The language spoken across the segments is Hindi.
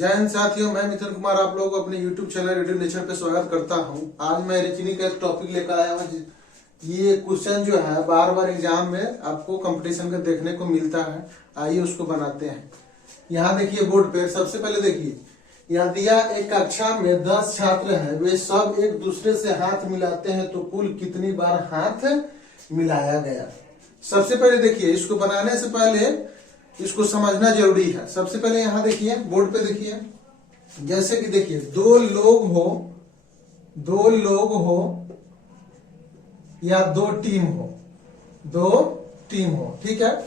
जय हिंद साथियों, मैं मिथुन कुमार आप लोगों को अपने YouTube चैनल रेडियो नेचर पे स्वागत करता हूं। आज मैं रीजनिंग का एक टॉपिक लेकर आया हूं। ये क्वेश्चन जो है बार बार एग्जाम में आपको कंपटीशन का देखने को मिलता है। आइए उसको बनाते हैं। यहाँ देखिए बोर्ड पे सबसे पहले देखिए, यहाँ दिया एक कक्षा में 10 छात्र हैं, वे सब एक दूसरे से हाथ मिलाते हैं तो कुल कितनी बार हाथ मिलाया गया। सबसे पहले देखिए, इसको बनाने से पहले इसको समझना जरूरी है। सबसे पहले यहाँ देखिए बोर्ड पे देखिए, जैसे कि देखिए दो लोग हो या दो टीम हो, ठीक है।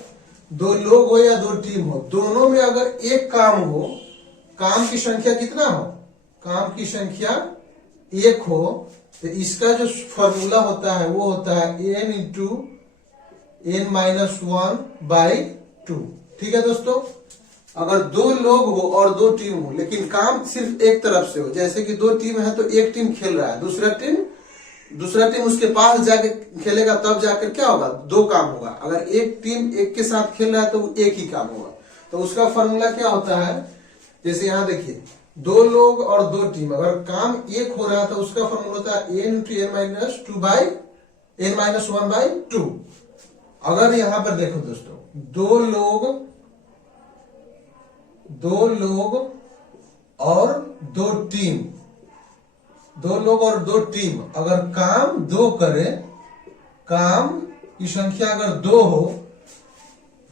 दो लोग हो या दो टीम हो, दोनों में अगर एक काम हो, काम की संख्या कितना हो, काम की संख्या एक हो, तो इसका जो फॉर्मूला होता है वो होता है n इंटू n-1/2। ठीक है दोस्तों, अगर दो लोग हो और दो टीम हो लेकिन काम सिर्फ एक तरफ से हो, जैसे कि दो टीम है तो एक टीम खेल रहा है, दूसरा टीम उसके पास जाके खेलेगा, तब जाकर क्या होगा, दो काम होगा। अगर एक टीम एक के साथ खेल रहा है तो एक ही काम होगा। तो उसका फॉर्मूला क्या होता है, जैसे यहाँ देखिए दो लोग और दो टीम, अगर काम एक हो रहा है तो उसका फॉर्मूला होता है n इंटू n-1/2। अगर यहाँ पर देखो दोस्तों, दो लोग और दो टीम अगर काम दो करे, काम की संख्या अगर दो हो,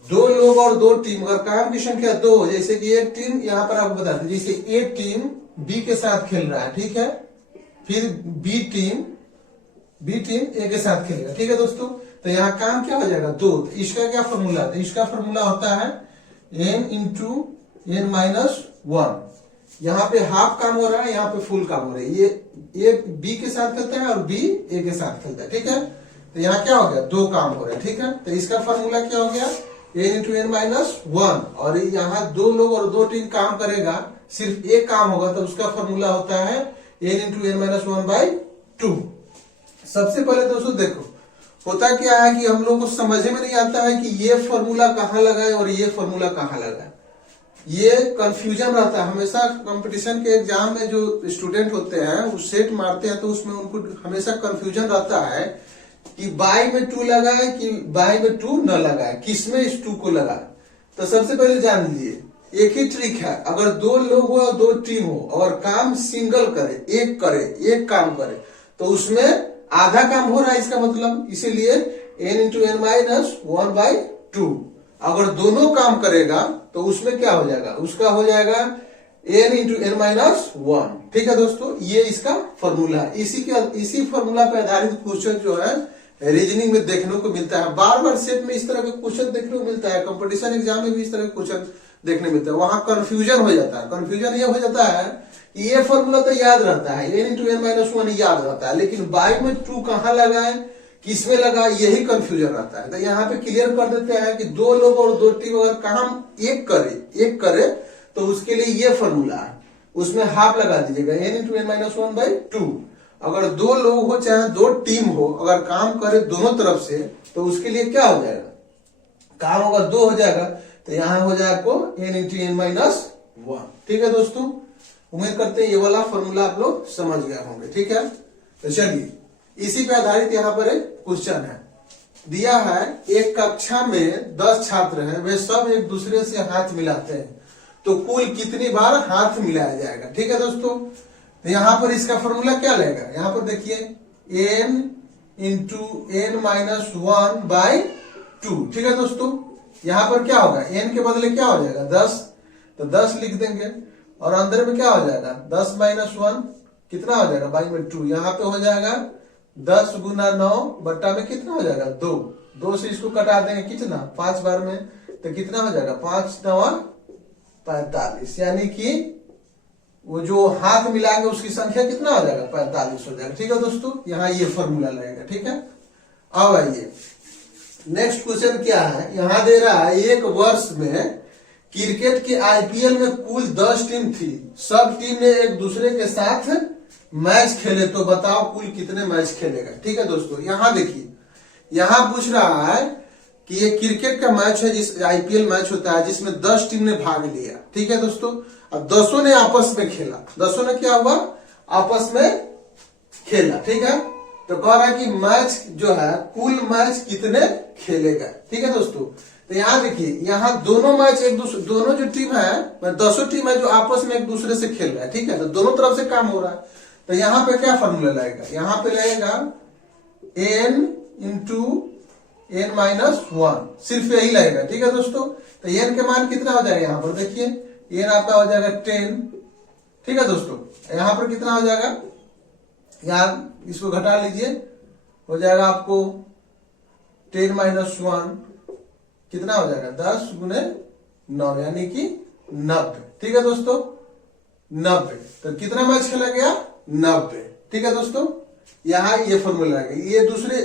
दो लोग और दो टीम अगर काम की संख्या दो हो, जैसे कि एक टीम यहाँ पर आपको बताते हैं, जैसे एक टीम बी के साथ खेल रहा है, ठीक है, फिर बी टीम ए के साथ खेलेगा, ठीक है दोस्तों। तो यहाँ काम क्या हो जाएगा, दो। तो इसका क्या फॉर्मूला है, इसका फॉर्मूला होता है n इंटू n-1। यहाँ पे हाफ काम हो रहा है, यहाँ पे फुल काम हो रहा है। ये बी के साथ खेलता है और बी ए के साथ खेलता है, ठीक है। तो यहाँ क्या हो गया, दो काम हो रहा है, ठीक है। तो इसका फॉर्मूला क्या हो गया, n इंटू n-1। और यहाँ दो लोग और दो टीम काम करेगा, सिर्फ एक काम होगा, तो उसका फॉर्मूला होता है n इंटू n-1/2। सबसे पहले दोस्तों देखो, होता क्या है कि हम लोग को समझ में नहीं आता है कि ये फॉर्मूला कहाँ लगाए और ये फॉर्मूला कहाँ लगाए। ये कंफ्यूजन रहता है हमेशा। कंपटीशन के एग्जाम में जो स्टूडेंट होते हैं वो सेट मारते हैं तो उसमें उनको हमेशा कंफ्यूजन रहता है कि बाई में 2 लगाए कि बाई में 2 न लगाए, किसमें इस 2 को लगाए। तो सबसे पहले जान लीजिए, एक ही ट्रिक है। अगर दो लोग हो और दो टीम हो और काम सिंगल करे, एक काम करे, तो उसमें आधा काम हो रहा है, इसका मतलब, इसीलिए n इंटू n-1/2। अगर दोनों काम करेगा तो उसमें क्या हो जाएगा, उसका हो जाएगा n इंटू n-1। ठीक है दोस्तों, ये इसका फॉर्मूला है। इसी फॉर्मूला पे आधारित क्वेश्चन जो है रीजनिंग में देखने को मिलता है। बार बार सेट में इस तरह के क्वेश्चन देखने को मिलता है, कंपटीशन एग्जाम में भी इस तरह के क्वेश्चन देखने मिलता है। वहां कंफ्यूजन हो जाता है। कंफ्यूजन ये हो जाता है, ये फॉर्मूला तो याद रहता है, n इंटू n-1 याद रहता है, लेकिन बाई में 2 कहाँ लगाए, किसमें लगा, यही कंफ्यूजन रहता है। तो यहाँ पे क्लियर कर देते हैं कि दो लोग और दो टीम अगर काम एक करे तो उसके लिए ये फॉर्मूला है, उसमें हाफ लगा दीजिएगा, n इंटू n-1/2। अगर दो लोग हो चाहे दो टीम हो, अगर काम करे दोनों तरफ से, तो उसके लिए क्या हो जाएगा, काम अगर दो हो जाएगा तो यहाँ हो जाएगा आपको n इंटू n-1। ठीक है दोस्तों, उम्मीद करते हैं ये वाला फॉर्मूला आप लोग समझ गए होंगे, ठीक है। तो चलिए, इसी पे आधारित यहाँ पर एक क्वेश्चन है। दिया है एक कक्षा में 10 छात्र हैं, वे सब एक दूसरे से हाथ मिलाते हैं तो कुल कितनी बार हाथ मिलाया जाएगा। ठीक है दोस्तों, तो यहाँ पर इसका फॉर्मूला क्या लगेगा, यहाँ पर देखिए n इंटू n-1/2। ठीक है दोस्तों, यहाँ पर क्या होगा, n के बदले क्या हो जाएगा, 10, तो 10 लिख देंगे और अंदर में क्या हो जाएगा, 10-1 कितना हो जाएगा, बाई में 2। यहाँ पे हो जाएगा 10 गुना 9 बट्टा में कितना हो जाएगा, 2 से इसको कटा देंगे, कितना, 5 बार में, तो कितना हो जाएगा, 5-9-45, यानी कि वो जो हाथ मिलाएंगे उसकी संख्या कितना हो जाएगा, 45 हो जाएगा। ठीक है दोस्तों, यहाँ ये फॉर्मूला लगेगा, ठीक है। अब आइए नेक्स्ट क्वेश्चन क्या है, यहाँ दे रहा है एक वर्ष में क्रिकेट के आईपीएल में कुल 10 टीम थी, सब टीम ने एक दूसरे के साथ मैच खेले, तो बताओ कुल कितने मैच खेलेगा। ठीक है दोस्तों, यहाँ देखिए, यहाँ पूछ रहा है कि ये क्रिकेट का मैच है, जिस आईपीएल मैच होता है जिसमें 10 टीम ने भाग लिया। ठीक है दोस्तों, अब 10 ने आपस में खेला, 10 ने क्या हुआ, आपस में खेला, ठीक है। तो कह रहा है कि मैच जो है कुल मैच कितने खेलेगा, ठीक है दोस्तों। तो यहाँ देखिए, यहाँ दोनों मैच एक दूसरे, दोनों जो टीम है 10 टीम है जो आपस में एक दूसरे से खेल रहा है, ठीक है। तो दोनों तरफ से काम हो रहा है। तो यहाँ पे क्या फॉर्मूला लगेगा, यहाँ पे लगेगा n इंटू n माइनस 1, सिर्फ यही लगेगा, ठीक है दोस्तों। तो n के मान कितना हो जाएगा, यहाँ पर देखिए n आपका हो जाएगा 10, ठीक है दोस्तों। यहाँ पर कितना हो जाएगा, यहाँ इसको घटा लीजिए, हो जाएगा आपको 10 माइनस 1 कितना हो जाएगा 10 गुने 9 यानी कि 90, ठीक है दोस्तों 90। तो कितना मैच खेला गया 90, ठीक है दोस्तों। यहाँ ये फॉर्मूला है, ये दूसरे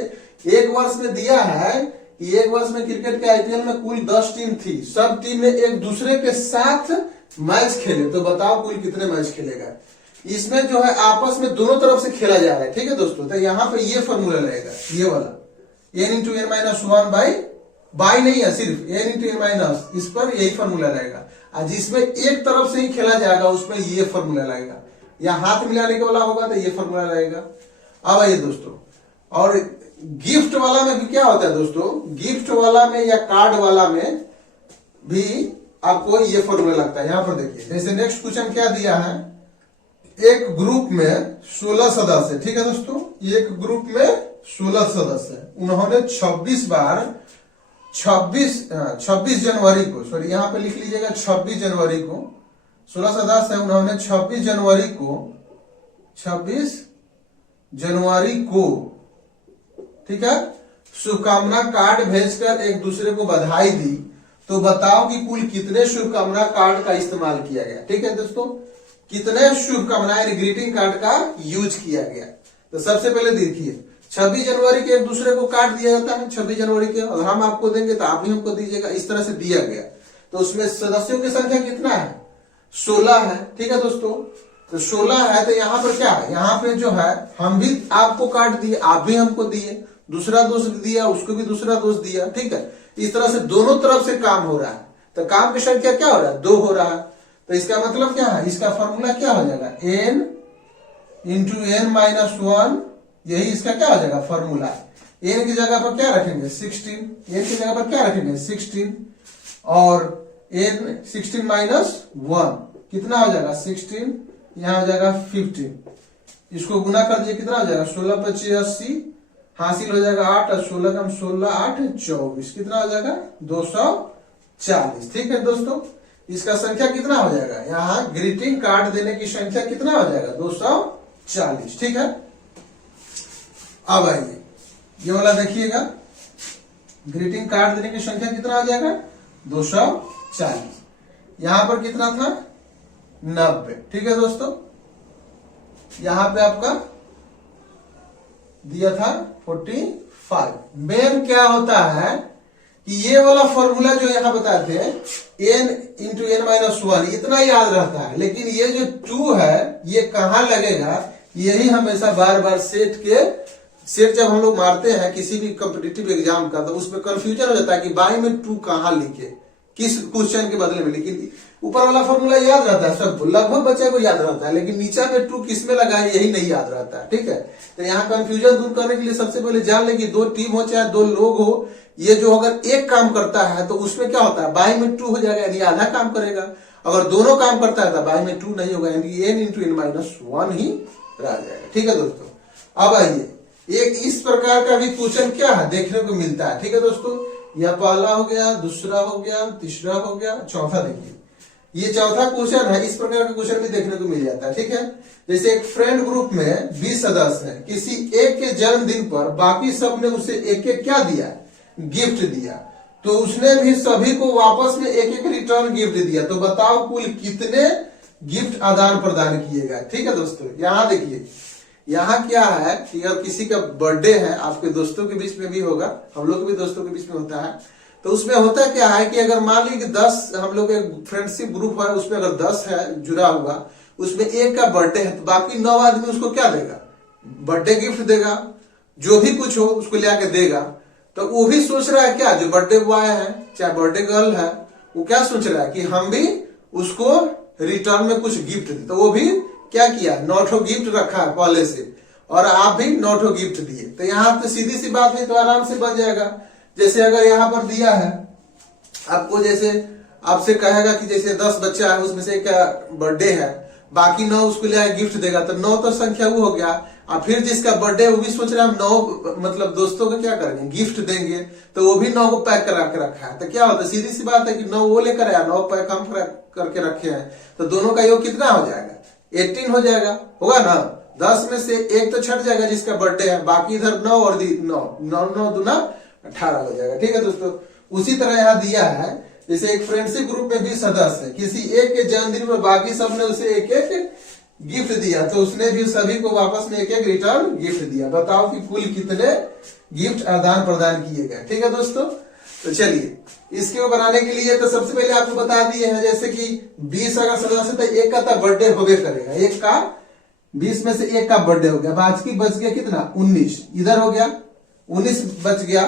एक वर्ष में दिया है कि एक वर्ष में क्रिकेट के आईपीएल में कुल 10 टीम थी, सब टीम ने एक दूसरे के साथ मैच खेले, तो बताओ कुल कितने मैच खेलेगा। इसमें जो है आपस में दोनों तरफ से खेला जा रहा है, ठीक है दोस्तों। तो यहाँ पे ये फॉर्मूला रहेगा, ये वाला n into n minus 1 by नहीं है, सिर्फ n इंटू एन माइनस, इस पर यही फॉर्मूला रहेगा। और जिसमें एक तरफ से ही खेला जाएगा उसमें ये फॉर्मूला रहेगा, या हाथ मिलाने के वाला होगा तो ये फॉर्मूला रहेगा। अब आइए दोस्तों, और गिफ्ट वाला में भी क्या होता है दोस्तों, गिफ्ट वाला में या कार्ड वाला में भी आपको ये फॉर्मूला लगता है। यहां पर देखिए, जैसे नेक्स्ट क्वेश्चन क्या दिया है, एक ग्रुप में 16 सदस्य, ठीक है दोस्तों, एक ग्रुप में 16 सदस्य, उन्होंने 26 जनवरी को, सॉरी यहाँ पे लिख लीजिएगा 26 जनवरी को, 16 सदस्य है, उन्होंने 26 जनवरी को, ठीक है, शुभकामना कार्ड भेजकर एक दूसरे को बधाई दी। तो बताओ कि कुल कितने शुभकामना कार्ड का इस्तेमाल किया गया, ठीक है दोस्तों, कितने शुभकामनाएं ग्रीटिंग कार्ड का यूज किया गया। तो सबसे पहले देखिए, 26 जनवरी के एक दूसरे को कार्ड दिया जाता है, 26 जनवरी के, और हम आपको देंगे तो आप भी हमको दीजिएगा, इस तरह से दिया गया। तो उसमें सदस्यों की संख्या कितना है, 16 है, ठीक है दोस्तों। तो 16 है, तो यहाँ पर क्या है, यहाँ पे जो है हम भी आपको कार्ड दिए, आप भी हमको दिए, दूसरा दोस्त दिया, उसको भी दूसरा दोस्त दिया, ठीक है। इस तरह से दोनों तरफ से काम हो रहा है। तो काम की संख्या क्या हो रहा है, 2 हो रहा है। तो इसका मतलब क्या है, इसका फॉर्मूला क्या हो जाएगा, n इंटू एन माइनस 1, यही इसका क्या हो जाएगा फॉर्मूला। n की जगह पर क्या रखेंगे 16, n की जगह पर क्या रखेंगे 16, और n 16 माइनस 1 कितना हो जाएगा 16, यहाँ हो जाएगा 15, इसको गुना कर दिए कितना हो जाएगा 16 25 80, हासिल हो जाएगा 8 और 16 कम 16 8 24, कितना हो जाएगा 240, ठीक है दोस्तों। इसका संख्या कितना हो जाएगा, यहाँ ग्रीटिंग कार्ड देने की संख्या कितना हो जाएगा 240, ठीक है। अब आइए ये वाला देखिएगा, ग्रीटिंग कार्ड देने की संख्या कितना हो जाएगा 240, यहां पर कितना था 90, ठीक है दोस्तों। यहां पे आपका दिया था 45। मेन क्या होता है कि ये वाला फॉर्मूला जो यहां बताते हैं n इंटू एन माइनस 1 इतना याद रहता है, लेकिन ये जो 2 है ये कहां लगेगा, यही हमेशा बार बार सेट जब हम लोग मारते हैं किसी भी कॉम्पिटिटिव एग्जाम का, तो उसमें कंफ्यूजन हो जाता है कि बाई में 2 कहां लिखे, किस क्वेश्चन के बदले में। लेकिन ऊपर वाला फॉर्मूला याद रहता है, सब लगभग बच्चे को याद रहता है, लेकिन नीचे में 2 किस में लगा है यही नहीं याद रहता है, ठीक है। तो यहाँ कंफ्यूजन दूर करने के लिए सबसे पहले जान ले कि 2 टीम हो चाहे 2 लोग हो, ये जो अगर एक काम करता है तो उसमें क्या होता है बाई में 2 हो जाएगा, यानी आधा काम करेगा। अगर दोनों काम करता है तो बाई में 2 नहीं होगा, यानी n इंटू एन माइनस 1 ही रह जाएगा, ठीक है दोस्तों। अब आइए एक इस प्रकार का भी क्वेश्चन क्या है देखने को मिलता है, ठीक है दोस्तों। यह पहला हो गया, दूसरा हो गया, तीसरा हो गया, चौथा देखिए, ये चौथा क्वेश्चन है। इस प्रकार का क्वेश्चन भी देखने को मिल जाता है, ठीक है। जैसे एक फ्रेंड ग्रुप में 20 सदस्य हैं, किसी एक के जन्मदिन पर बाकी सब ने उसे एक एक क्या दिया, गिफ्ट दिया, तो उसने भी सभी को वापस में एक एक रिटर्न गिफ्ट दिया। तो बताओ कुल कितने गिफ्ट आदान प्रदान किए गए, ठीक है दोस्तों। यहां देखिए, यहाँ क्या है कि अगर किसी का बर्थडे है, आपके दोस्तों के बीच में भी होगा, हम लोग के भी दोस्तों के बीच में होता है, तो उसमें होता क्या है कि अगर मान लीजिए 10 हम लोग एक फ्रेंडशिप ग्रुप है, उसमें अगर 10 है जुड़ा हुआ, उसमें एक का बर्थडे है, तो बाकी 9 आदमी उसको क्या देगा, बर्थडे गिफ्ट देगा, जो भी कुछ हो उसको ले आके देगा। तो वो भी सोच रहा है क्या, जो बर्थडे बॉय है चाहे बर्थडे गर्ल है, वो क्या सोच रहा है कि हम भी उसको रिटर्न में कुछ गिफ्ट दी, तो वो भी क्या किया, 9 गिफ्ट रखा है पहले से, और आप भी 9 गिफ्ट दिए। तो यहाँ तो सीधी सी बात है, तो आराम से बन जाएगा। जैसे अगर यहाँ पर दिया है आपको, जैसे आपसे कहेगा कि जैसे 10 बच्चा है, उसमें से एक का बर्थडे है, बाकी 9 उसको ले गिफ्ट देगा, तो 9 तो संख्या वो हो गया। और फिर जिसका बर्थडे है वो भी सोच रहा है हम 9 मतलब दोस्तों को क्या करेंगे, गिफ्ट देंगे, तो वो भी 9 को पैक करा के रखा है। तो क्या होता है, सीधी सी बात है कि 9 वो लेकर आया, 9 पैक हम करके रखे हैं, तो दोनों का योग कितना हो जाएगा, 18 हो जाएगा, होगा ना। 10 में से एक तो छट जाएगा जिसका बर्थडे है, बाकी इधर 9 और 9 दूना 18 हो जाएगा। ठीक है दोस्तों, उसी तरह यहाँ दिया है, जैसे एक फ्रेंडशिप ग्रुप में 20 सदस्य है, किसी एक के जन्मदिन में बाकी सब ने उसे एक एक गिफ्ट दिया, तो उसने भी सभी को वापस में एक एक रिटर्न गिफ्ट दिया। बताओ कि कुल कितने गिफ्ट आदान प्रदान किए गए। ठीक है दोस्तों, तो चलिए इसके बनाने के लिए तो सबसे पहले आपको बता दिए हैं, जैसे कि 20 अगर सदस्य, तो एक का तो बर्थडे होबे करेगा, एक का 20 में से एक का बर्थडे हो गया, बाकी बच गया कितना, 19, इधर हो गया 19 बच गया,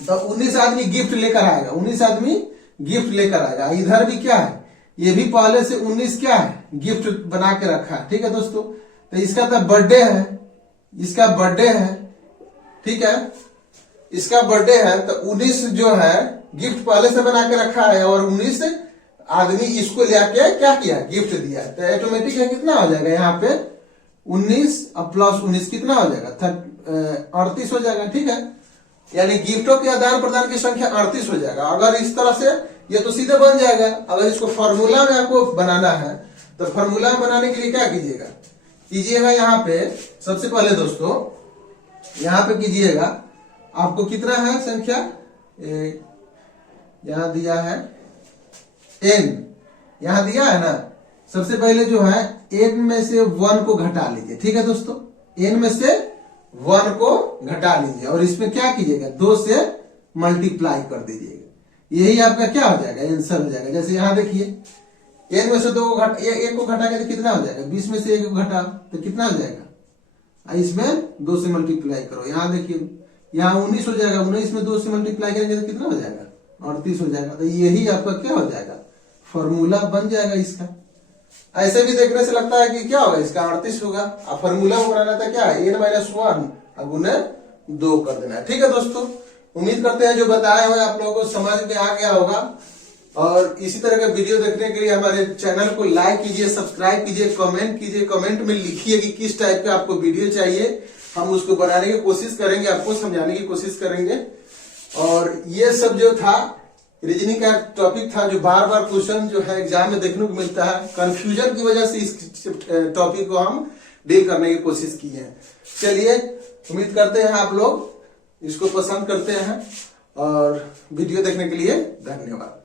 तो 19 आदमी गिफ्ट लेकर आएगा, 19 आदमी गिफ्ट लेकर आएगा। इधर भी क्या है, ये भी पहले से 19 क्या है, गिफ्ट बना के रखा है। ठीक है दोस्तों, तो इसका तो बर्थडे है, इसका बर्थडे है, ठीक है, इसका बर्थडे है, तो 19 जो है गिफ्ट पहले से बना के रखा है, और 19 आदमी इसको लेके क्या किया, गिफ्ट दिया, तो ऑटोमेटिक है कितना हो जाएगा यहाँ पे 19 प्लस 19 कितना हो जाएगा, 38 हो जाएगा। ठीक है, यानी गिफ्टों के आदान प्रदान की संख्या 38 हो जाएगा। अगर इस तरह से ये तो सीधे बन जाएगा। अगर इसको फॉर्मूला में आपको बनाना है, तो फॉर्मूला में बनाने के लिए क्या कीजिएगा यहाँ पे सबसे पहले दोस्तों, यहाँ पे कीजिएगा, आपको कितना है संख्या, यहाँ दिया है n, यहाँ दिया है ना, सबसे पहले जो है n में से 1 को घटा लीजिए। ठीक है दोस्तों, n में से 1 को घटा लीजिए, और इसमें क्या कीजिएगा, 2 से मल्टीप्लाई कर दीजिएगा, यही आपका क्या हो जाएगा, आंसर हो जाएगा। जैसे यहाँ देखिए, n में से 2 को एक को घटा के तो कितना हो जाएगा, 20 में से 1 को घटा तो कितना हो जाएगा, इसमें 2 से मल्टीप्लाई करो, यहाँ देखिए यहाँ 19 हो जाएगा, 19 में 2 से मल्टीप्लाई करेंगे तो कितना हो जाएगा, 38 हो जाएगा। तो यही आपका क्या हो जाएगा, फॉर्मूला बन जाएगा इसका। ऐसे भी देखने से लगता है कि क्या होगा, इसका 38 होगा। अब फॉर्मूला को बनाना था क्या, n-1 गुने 2 कर देना है। ठीक है दोस्तों, उम्मीद करते हैं जो बताए हुए आप लोगों को समझ में आ गया होगा, और इसी तरह का वीडियो देखने के लिए हमारे चैनल को लाइक कीजिए, सब्सक्राइब कीजिए, कमेंट कीजिए, कमेंट में लिखिए कि किस टाइप का आपको वीडियो चाहिए, हम उसको बनाने की कोशिश करेंगे, आपको समझाने की कोशिश करेंगे। और ये सब जो था रीजनिंग का टॉपिक था, जो बार बार क्वेश्चन जो है एग्जाम में देखने को मिलता है, कंफ्यूजन की वजह से इस टॉपिक को हम डील करने की कोशिश की है। चलिए, उम्मीद करते हैं आप लोग इसको पसंद करते हैं, और वीडियो देखने के लिए धन्यवाद।